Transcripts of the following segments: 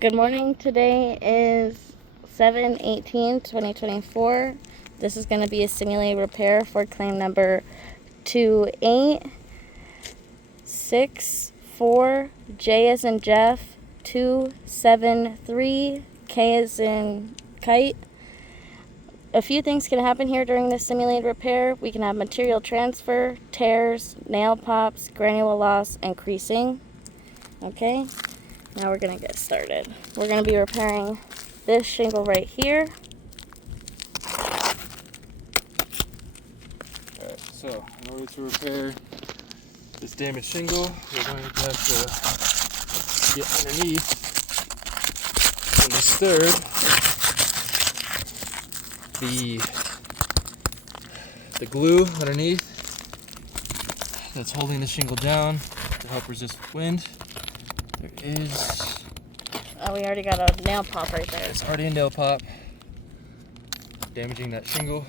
Good morning. Today is 7/18/2024. This is going to be a simulated repair for claim number 2864, J as in Jeff, 273, K as in kite. A few things can happen here during this simulated repair. We can have material transfer, tears, nail pops, granule loss, and creasing. Okay. Now we're going to get started. We're going to be repairing this shingle right here. Alright, so in order to repair this damaged shingle, we're going to have to get underneath and disturb the glue underneath that's holding the shingle down to help resist wind. There is... Oh, we already got a nail pop right there. It's already a nail pop, damaging that shingle.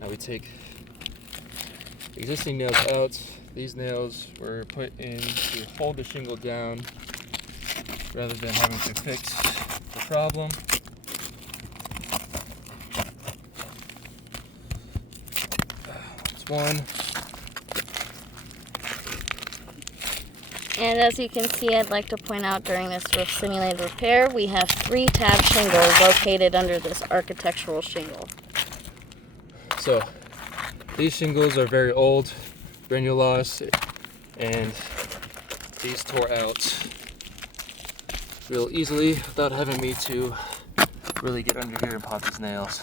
Now we take existing nails out. These nails were put in to hold the shingle down rather than having to fix the problem. That's one. And as you can see, I'd like to point out during this simulated repair, we have 3 tab shingles located under this architectural shingle. So these shingles are very old, granule loss, and these tore out real easily without having me to really get under here and pop these nails.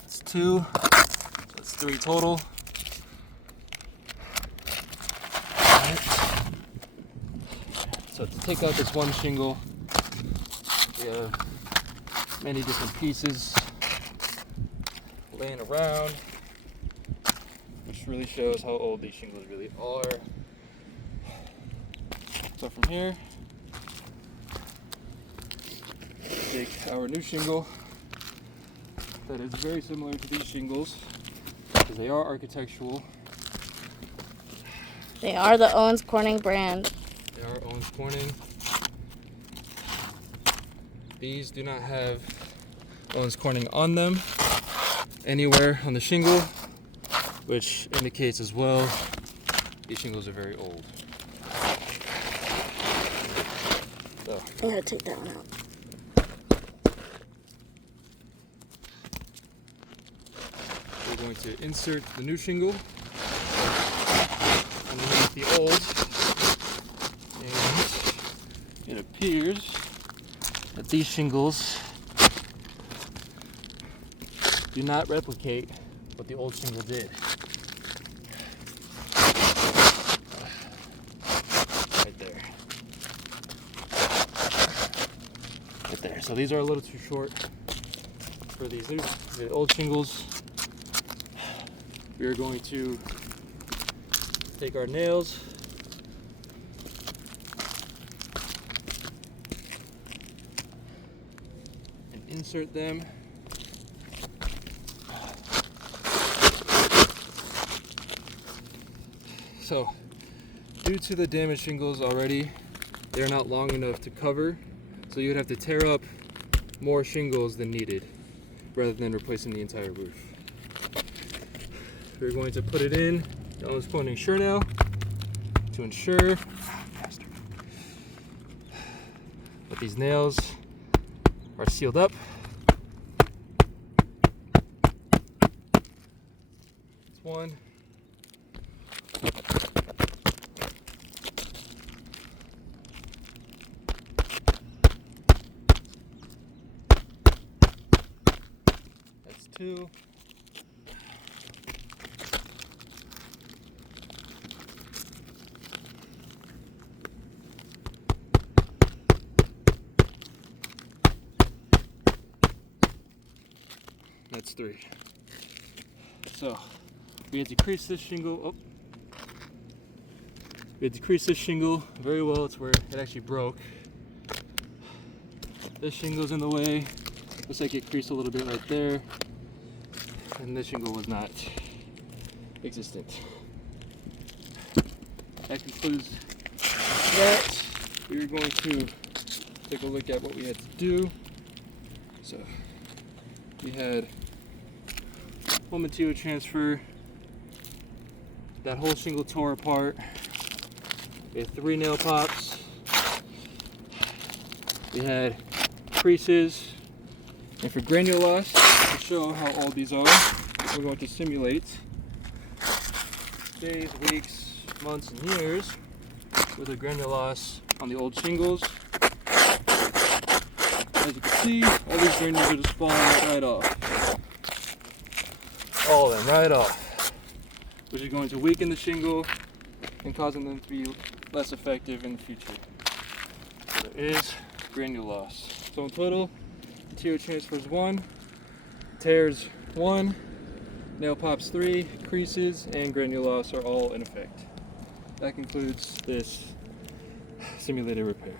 That's 2, so that's 3 total. So to take out this one shingle, we have many different pieces laying around, which really shows how old these shingles really are. So from here, take our new shingle that is very similar to these shingles because they are architectural. They are the Owens Corning brand. They are Owens Corning. These do not have Owens Corning on them anywhere on the shingle, which indicates as well these shingles are very old. So, I'm going to take that one out. we're going to insert the new shingle underneath the old, and it appears that these shingles do not replicate what the old shingle did. Right there. Right there. So these are a little too short for the old shingles. We are going to take our nails and insert them so due to the damaged shingles already, they're not long enough to cover, so you'd have to tear up more shingles than needed rather than replacing the entire roof. We're going to put it in the Owens Corning sure nail to ensure that these nails are sealed up. That's one. That's 2. That's 3. So we had to crease this shingle. We had to crease this shingle very well. It's where it actually broke. This shingle's in the way. Looks like it creased a little bit right there. And this shingle was not existent. That concludes that. We're going to take a look at what we had to do. So we had one material transfer. That whole shingle tore apart. We had 3 nail pops. We had creases. And for granular loss, to show how old these are, we're going to simulate days, weeks, months, and years with a granular loss on the old shingles. As you can see, all these granules are just falling right off. All of them right off. Which is going to weaken the shingle and causing them to be less effective in the future. So there is granular loss. So in total, material transfers 1, tears 1, nail pops 3, creases, and granular loss are all in effect. That concludes this simulated repair.